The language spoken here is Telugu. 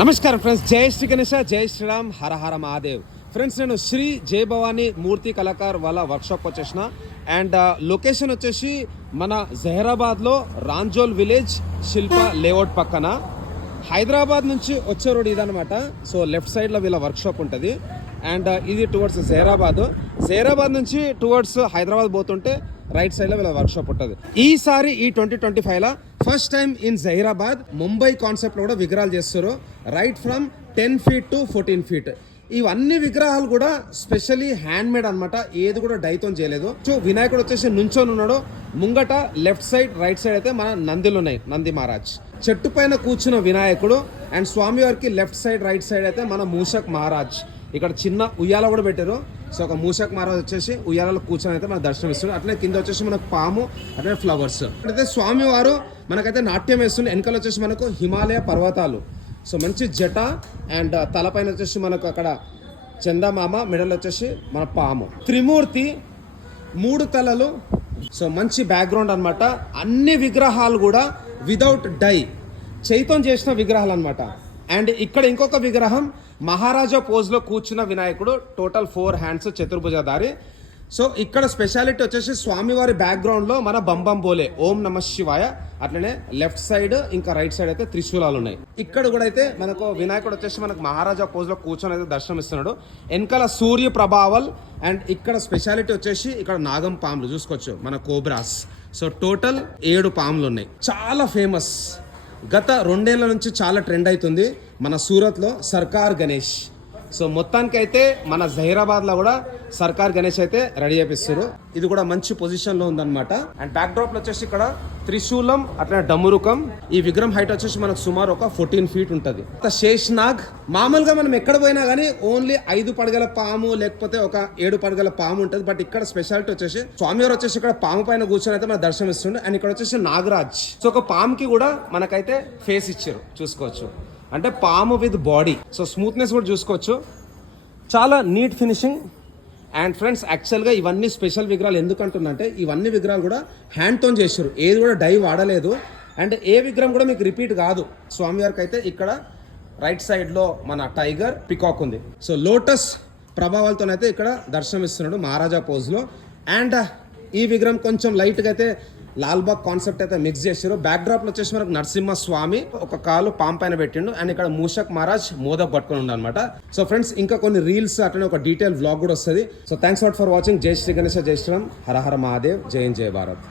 నమస్కారం ఫ్రెండ్స్, జై శ్రీ గణేశ, జై శ్రీరామ్, హర హర మహాదేవ్. ఫ్రెండ్స్, నేను శ్రీ జై భవానీ మూర్తి కళాకార్ వాళ్ళ వర్క్షాప్ వచ్చేసిన. అండ్ లొకేషన్ వచ్చేసి మన జహీరాబాద్లో రాంజోల్ విలేజ్ శిల్ప లేఅవుట్ పక్కన. హైదరాబాద్ నుంచి వచ్చే రోడ్ ఇదనమాట. సో లెఫ్ట్ సైడ్లో వీళ్ళ వర్క్షాప్ ఉంటుంది. అండ్ ఇది టువర్డ్స్ జహీరాబాద్ నుంచి టువర్డ్స్ హైదరాబాద్ పోతుంటే రైట్ సైడ్లో వీళ్ళ వర్క్షాప్ ఉంటుంది. ఈసారి ఈ 2025లో first time in Zaheerabad Mumbai కాన్సెప్ట్లో కూడా విగ్రహాలు చేస్తారు. Right from 10 feet to 14 feet. ఇవన్నీ విగ్రహాలు కూడా స్పెషల్లీ హ్యాండ్ మేడ్ అనమాట. ఏది కూడా డైతో చేయలేదు. సో వినాయకుడు వచ్చేసి నుంచొని ఉన్నాడు. ముంగట లెఫ్ట్ సైడ్ రైట్ సైడ్ అయితే మన నందులు ఉన్నాయి, నంది మహారాజ్. చెట్టు పైన కూర్చున్న వినాయకుడు. అండ్ స్వామి వారికి లెఫ్ట్ సైడ్ రైట్ సైడ్ అయితే మన మూషక్ మహారాజ్. ఇక్కడ చిన్న ఉయ్యాల కూడా పెట్టారు. సో ఒక మూషక్ మహారాజ్ వచ్చేసి ఉయ్యాలలో కూర్చొని అయితే మనకు దర్శనం ఇస్తుంది. అట్లనే కింద వచ్చేసి మనకు పాము, అట్లనే ఫ్లవర్స్. అయితే స్వామి వారు మనకైతే నాట్యం వేస్తుంది. వెనకాల వచ్చేసి మనకు హిమాలయ పర్వతాలు. సో మంచి జట అండ్ తలపైన వచ్చేసి మనకు అక్కడ చందమామ, మెడల్ వచ్చేసి మన పాము. త్రిమూర్తి, 3 తలలు. సో మంచి బ్యాక్గ్రౌండ్ అనమాట. అన్ని విగ్రహాలు కూడా వితౌట్ డై చైతం చేసిన విగ్రహాలు అనమాట. అండ్ ఇక్కడ ఇంకొక విగ్రహం మహారాజా పోజ్లో కూర్చున్న వినాయకుడు. Total 4 hands, చతుర్భుజధారి. సో ఇక్కడ స్పెషాలిటీ వచ్చేసి స్వామివారి బ్యాక్గ్రౌండ్లో మన బంబం బోలే, ఓం నమ శివాయ. అట్లనే లెఫ్ట్ సైడ్ ఇంకా రైట్ సైడ్ అయితే త్రిశూలాలు ఉన్నాయి. ఇక్కడ కూడా అయితే మనకు వినాయకుడు వచ్చేసి మనకు మహారాజా పోజ్లో కూర్చొని అయితే దర్శనం ఇస్తున్నాడు. వెనకాల సూర్య ప్రభావల్. అండ్ ఇక్కడ స్పెషాలిటీ వచ్చేసి ఇక్కడ నాగం పాములు చూసుకోవచ్చు, మన కోబ్రాస్. సో టోటల్ 7 పాములు ఉన్నాయి. చాలా ఫేమస్. గత 2 ఏళ్ల నుంచి చాలా ట్రెండ్ అవుతుంది మన సూరత్లో సర్కార్ గణేష్. సో మొత్తానికి అయితే మన జహీరాబాద్లో కూడా సర్కార్ గణేష్ అయితే రెడీ చేపిస్తారు. ఇది కూడా మంచి పొజిషన్లో ఉందన్నమాట. అండ్ బ్యాక్ డ్రాప్లో వచ్చేసి ఇక్కడ త్రిశూలం, అట్లా డమురుకం. ఈ విగ్రహం హైట్ వచ్చేసి మనకు సుమారు ఒక 14 feet ఉంటుంది. శేష్నాగ్. మామూలుగా మనం ఎక్కడ పోయినా కానీ ఓన్లీ 5 పడగల పాము లేకపోతే ఒక 7 పడగల పాము ఉంటుంది. బట్ ఇక్కడ స్పెషాలిటీ వచ్చేసి స్వామివారు వచ్చేసి ఇక్కడ పాము పైన కూర్చొని అయితే మనకు దర్శనం ఇస్తుంది. అండ్ ఇక్కడ వచ్చేసి నాగరాజ్. సో ఒక పాముకి కూడా మనకైతే ఫేస్ ఇచ్చారు, చూసుకోవచ్చు. అంటే పాము విత్ బాడీ. సో స్మూత్నెస్ కూడా చూసుకోవచ్చు. చాలా నీట్ ఫినిషింగ్. అండ్ ఫ్రెండ్స్, యాక్చువల్గా ఇవన్నీ స్పెషల్ విగ్రహాలు ఎందుకంటున్నంటే ఇవన్నీ విగ్రహాలు కూడా హ్యాండ్తో చేశారు. ఏది కూడా డై వాడలేదు. అండ్ ఏ విగ్రహం కూడా మీకు రిపీట్ కాదు. స్వామివారికి అయితే ఇక్కడ రైట్ సైడ్లో మన టైగర్, పికాక్ ఉంది. సో లోటస్ ప్రభావాలతోనైతే ఇక్కడ దర్శనం ఇస్తున్నాడు మహారాజా పోజ్లో. అండ్ ఈ విగ్రహం కొంచెం లైట్గా అయితే లాల్బాగ్ కాన్సెప్ట్ అయితే మిక్స్ చేశారు. బ్యాక్ డ్రాప్లో వచ్చేసి మనకు నరసింహ స్వామి ఒక కాలు పాము పైన పెట్టిండు. అండ్ ఇక్కడ మూషక్ మహారాజ్ మోదక్ పట్టుకొని ఉండ అనమాట. సో ఫ్రెండ్స్, ఇంకా కొన్ని రీల్స్ అట్లనే ఒక డీటెయిల్ వ్లాగ్ కూడా వస్తుంది. So thanks for watching. జై శ్రీ గణేశ, జై శ్రీరామ్, హర హర మహాదేవ్, జై హింద్, జై భారత్.